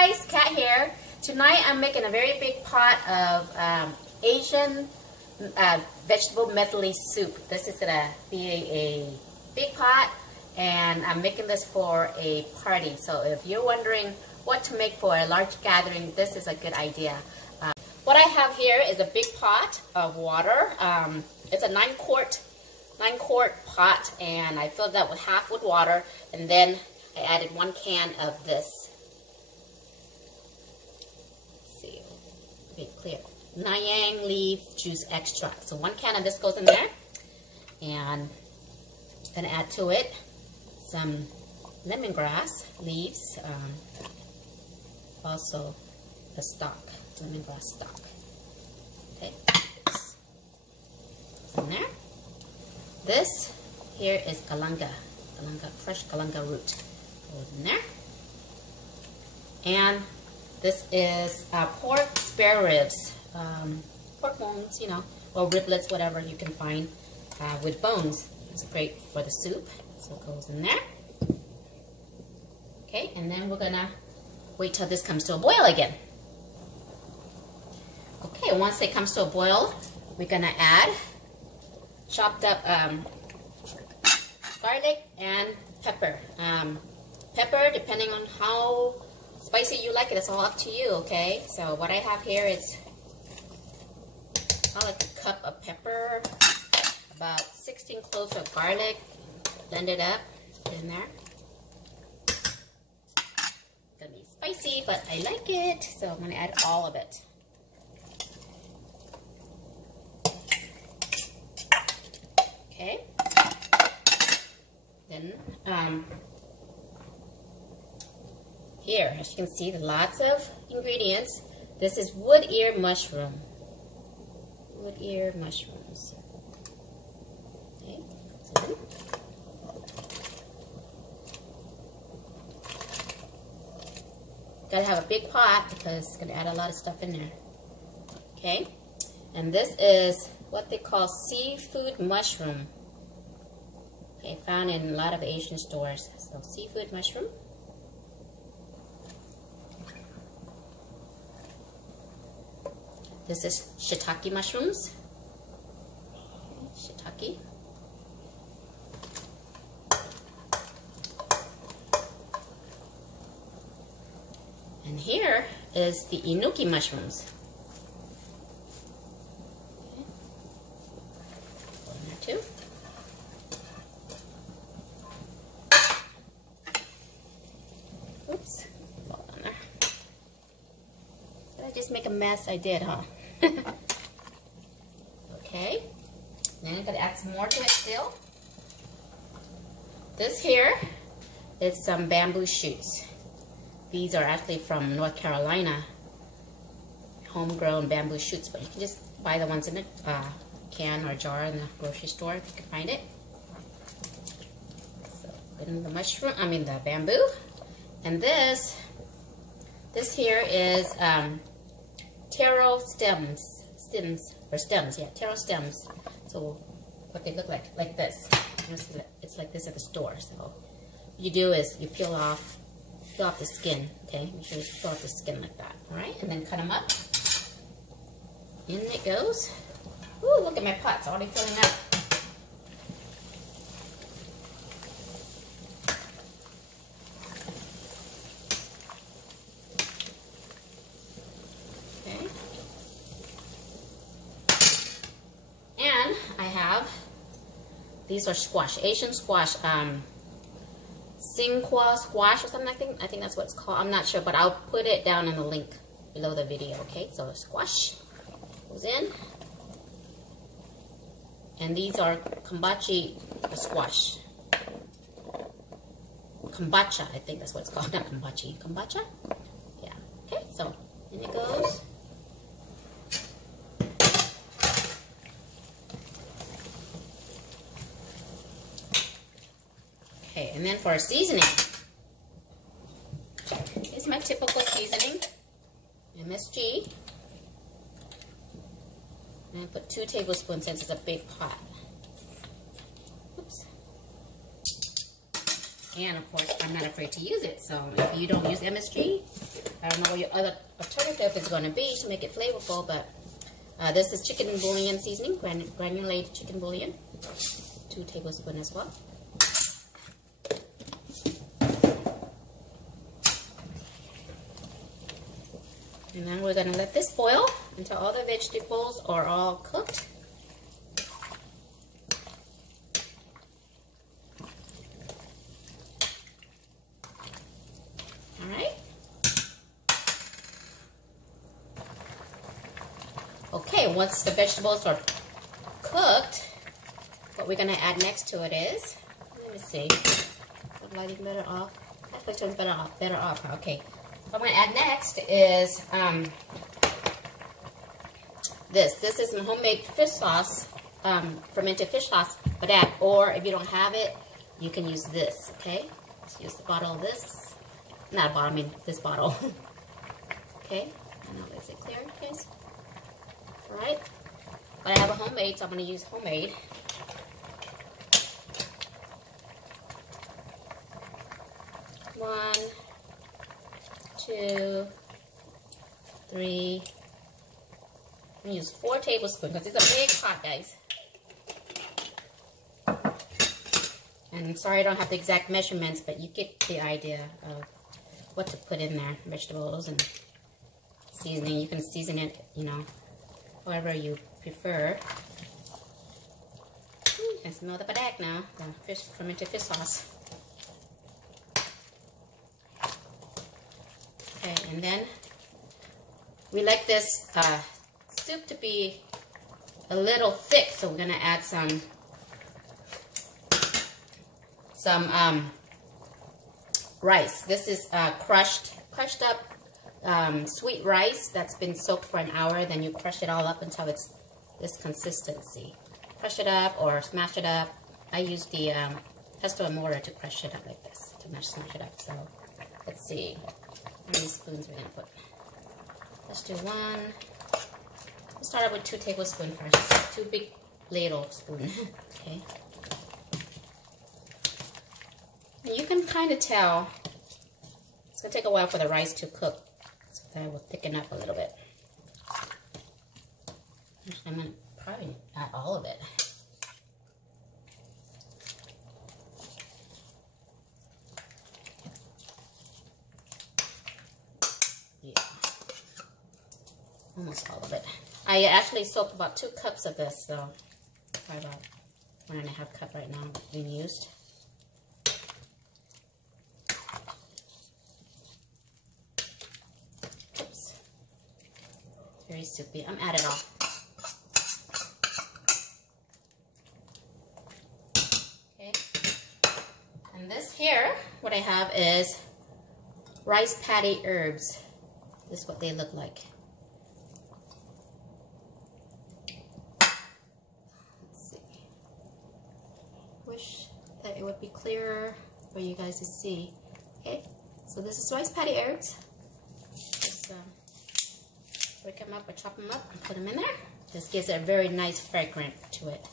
guys, Kat here. Tonight I'm making a very big pot of Asian vegetable medley soup. This is going to be a big pot, and I'm making this for a party. So if you're wondering what to make for a large gathering, this is a good idea. What I have here is a big pot of water. It's a 9-quart pot, and I filled that with half with water, and then I added 1 can of this. Let's see, be clear. Nyang leaf juice extract. So 1 can of this goes in there, and I'm gonna add to it some lemongrass leaves, also the stalk, lemongrass stalk. Okay, in there. This here is galangal, fresh galangal root. Go in there. And this is pork spare ribs, pork bones, you know, or riblets, whatever you can find with bones. It's great for the soup, so it goes in there. Okay, and then we're gonna wait till this comes to a boil again. Okay, once it comes to a boil, we're gonna add chopped up garlic and pepper. Pepper, depending on how spicy you like it, it's all up to you, okay? So what I have here is about a cup of pepper, about 16 cloves of garlic, blend it up, put it in there. It's gonna be spicy, but I like it, so I'm gonna add all of it. Okay. Then here, as you can see, lots of ingredients. This is woodear mushroom. Woodear mushrooms. Okay. So, gotta have a big pot because it's gonna add a lot of stuff in there. Okay. And this is what they call seafood mushroom. Okay, found in a lot of Asian stores. So seafood mushroom. This is shitake mushrooms. Shitake. And here is the enoki mushrooms. Too. Oops, fall down there. Did I just make a mess? I did, huh? Okay, then I'm gonna add some more to it still. This here is some bamboo shoots. These are actually from North Carolina, homegrown bamboo shoots, but you can just buy the ones in a can or jar in the grocery store if you can find it. So put in the mushroom, the bamboo. And this here is taro stems, taro stems. So what they look like this. It's like this at the store. So what you do is you peel off the skin, okay? Make sure you peel off the skin like that, all right? And then cut them up. In it goes. Ooh, look at my pot, it's already filling up. Okay. And I have, these are squash, Asian squash, sinqua squash or something, I think that's what it's called. I'm not sure, but I'll put it down in the link below the video, okay? So the squash goes in. And these are kabocha squash. Kabocha, I think that's what it's called, not kabocha. Kabocha? Yeah. Okay, so in it goes. Okay, and then for seasoning. It's my typical seasoning. MSG. And I put 2 tablespoons since it's a big pot. Oops. And of course, I'm not afraid to use it. So if you don't use MSG, I don't know what your other alternative is going to be to make it flavorful, but this is chicken bouillon seasoning, granulated chicken bouillon, 2 tablespoons as well. And then we're going to let this boil until all the vegetables are all cooked. Alright. Okay, once the vegetables are cooked, what we're going to add next to it is, let me see, the lighting better off? Actually, turn better off. Okay. What I'm going to add next is this is some homemade fish sauce, fermented fish sauce, or if you don't have it, you can use this, okay? Let's use the bottle of this. Not a bottle, I mean this bottle. Okay, I know, is it clear, guys? Alright, but I have a homemade, so I'm going to use homemade. One, 2, 3. I'm going to use 4 tablespoons because it's a big pot, guys. And I'm sorry I don't have the exact measurements, but you get the idea of what to put in there. Vegetables and seasoning. You can season it, you know, however you prefer. You can smell the padek now, the fermented fish sauce. Okay, and then we like this soup to be a little thick, so we're gonna add some rice. This is crushed up sweet rice that's been soaked for an hour. Then you crush it all up until it's this consistency. Crush it up or smash it up. I use the pestle and mortar to crush it up like this, to smash it up. So let's see how many spoons we're gonna put. Let's do 1. We'll start out with 2 tablespoons first. 2 big ladle spoon. Okay. And you can kind of tell it's gonna take a while for the rice to cook, so that will thicken up a little bit. I'm gonna probably add all of it. Yeah, almost all of it. I actually soaked about 2 cups of this, so probably about 1.5 cups right now being used. Oops, very soupy. I'm adding all. Okay, and this here, what I have is rice paddy herbs. This is what they look like. Wish that it would be clearer for you guys to see. Okay, so this is rice paddy herbs. Just break them up or chop them up and put them in there. This gives it a very nice fragrance to it.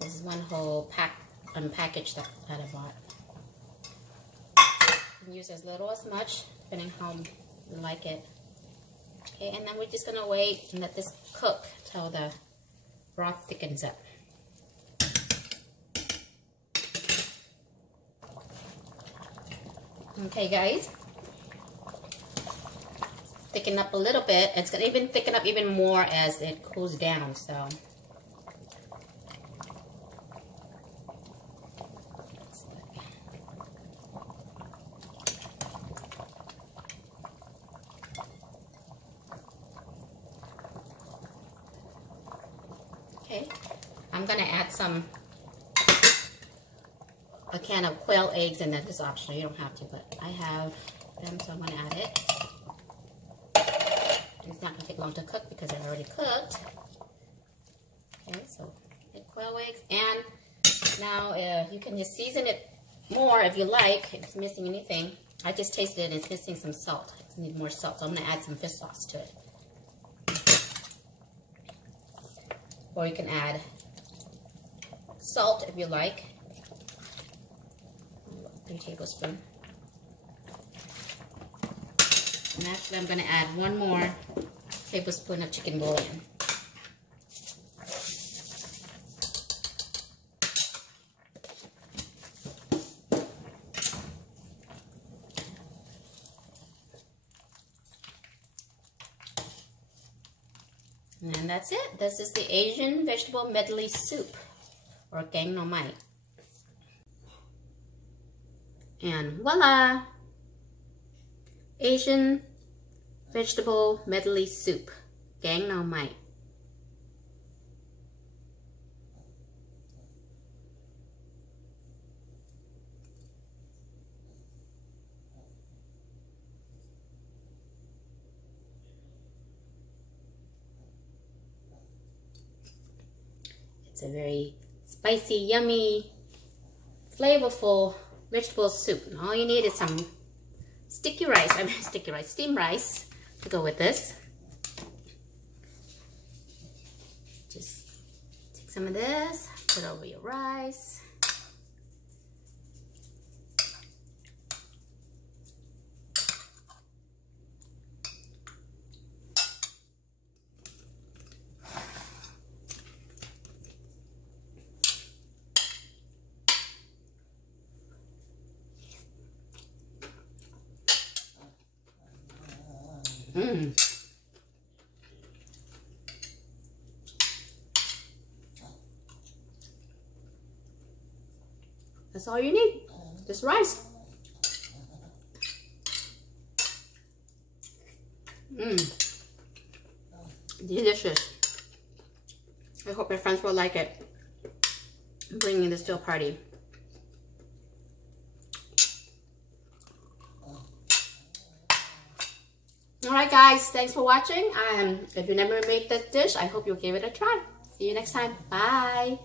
This is one whole package that I bought. You can use as little as much, depending how you like it. Okay, and then we're just gonna wait and let this cook till the broth thickens up. Okay, guys, thicken up a little bit. It's gonna even thicken up even more as it cools down. So okay, I'm gonna add a can of quail eggs, and that is optional. You don't have to, but I have them, so I'm going to add it. It's not going to take long to cook because they're already cooked. Okay, so quail eggs, and now you can just season it more if you like. If it's missing anything, I just tasted it and it's missing some salt. It needs more salt, so I'm going to add some fish sauce to it. Or you can add salt if you like. 3 tablespoons. And actually, I'm going to add 1 more tablespoon of chicken bouillon. And that's it. This is the Asian vegetable medley soup, or Kgang no mai. And voila! Asian vegetable medley soup, Kgang no mai. It's a very spicy, yummy, flavorful vegetable soup. And all you need is some steamed rice to go with this. Just take some of this, put over your rice. That's all you need, just rice. Delicious. I hope your friends will like it. I'm bringing this to a party. Alright guys, thanks for watching. If you never made this dish, I hope you'll give it a try. See you next time. Bye.